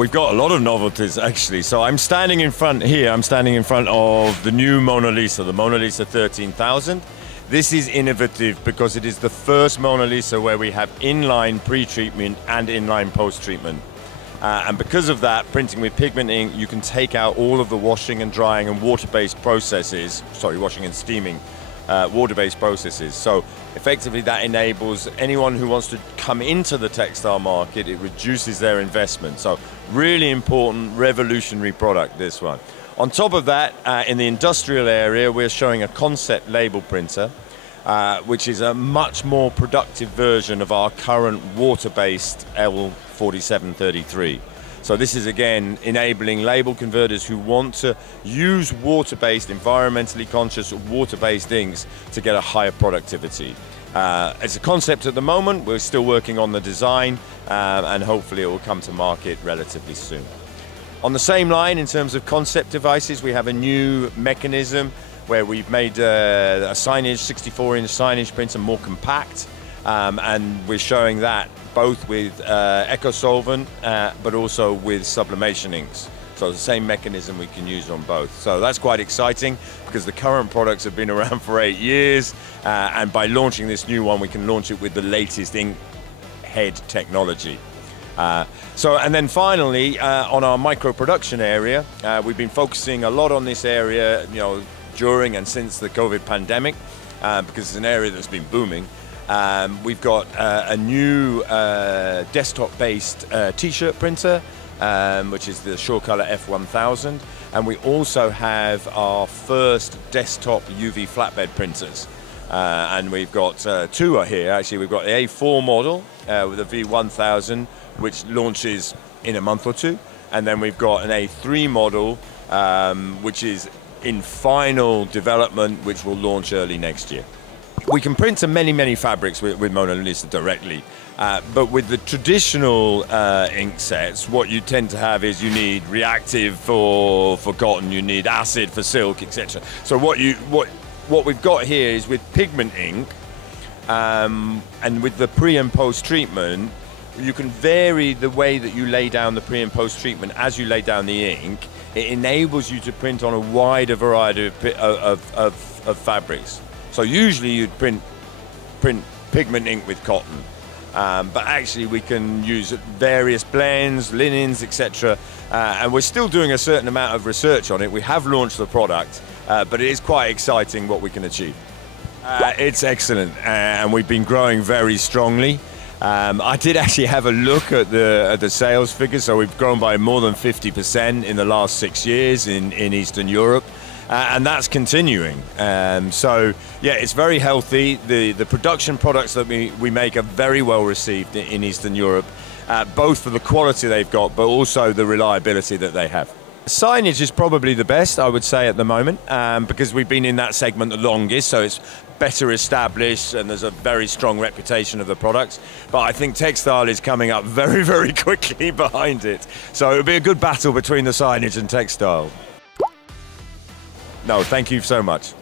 We've got a lot of novelties actually. So I'm standing in front here, I'm standing in front of the new Mona Lisa, the Mona Lisa 13,000. This is innovative because it is the first Mona Lisa where we have inline pre-treatment and inline post-treatment. And because of that, printing with pigment ink, you can take out all of the washing and drying and water-based processes, sorry, washing and steaming, water-based processes. So effectively that enables anyone who wants to come into the textile market, it reduces their investment. So really important, revolutionary product, this one. On top of that, in the industrial area, we're showing a concept label printer, which is a much more productive version of our current water-based L4733. So this is again enabling label converters who want to use water-based, environmentally conscious, water-based inks to get a higher productivity. It's a concept at the moment, we're still working on the design, and hopefully it will come to market relatively soon. On the same line, in terms of concept devices, we have a new mechanism where we've made a signage, 64-inch signage printer more compact, and we're showing that both with eco-solvent, but also with sublimation inks. So the same mechanism we can use on both. So that's quite exciting because the current products have been around for 8 years, and by launching this new one, we can launch it with the latest ink head technology. And then finally, on our micro production area, we've been focusing a lot on this area, during and since the COVID pandemic, because it's an area that's been booming. We've got a new desktop-based t-shirt printer, which is the SureColor F1000, and we also have our first desktop UV flatbed printers. And we've got two are here, actually. We've got the A4 model with a V1000, which launches in a month or two. And then we've got an A3 model, which is in final development, which will launch early next year. We can print to many, many fabrics with Mona Lisa directly, but with the traditional ink sets, what you tend to have is you need reactive for cotton, you need acid for silk, etc. So what we've got here is with pigment ink, and with the pre and post treatment, you can vary the way that you lay down the pre and post treatment as you lay down the ink. It enables you to print on a wider variety of fabrics. So usually you'd print pigment ink with cotton, but actually we can use various blends, linens, etc. And we're still doing a certain amount of research on it. We have launched the product, but it is quite exciting what we can achieve. It's excellent, and we've been growing very strongly. I did actually have a look at the sales figures, so we've grown by more than 50% in the last 6 years in Eastern Europe, and that's continuing. So yeah, it's very healthy. The production products that we make are very well received in Eastern Europe, both for the quality they've got, but also the reliability that they have. Signage is probably the best, I would say, at the moment, because we've been in that segment the longest, so it's better established and there's a very strong reputation of the products. But I think textile is coming up very, very quickly behind it. So it'll be a good battle between the signage and textile. No, thank you so much.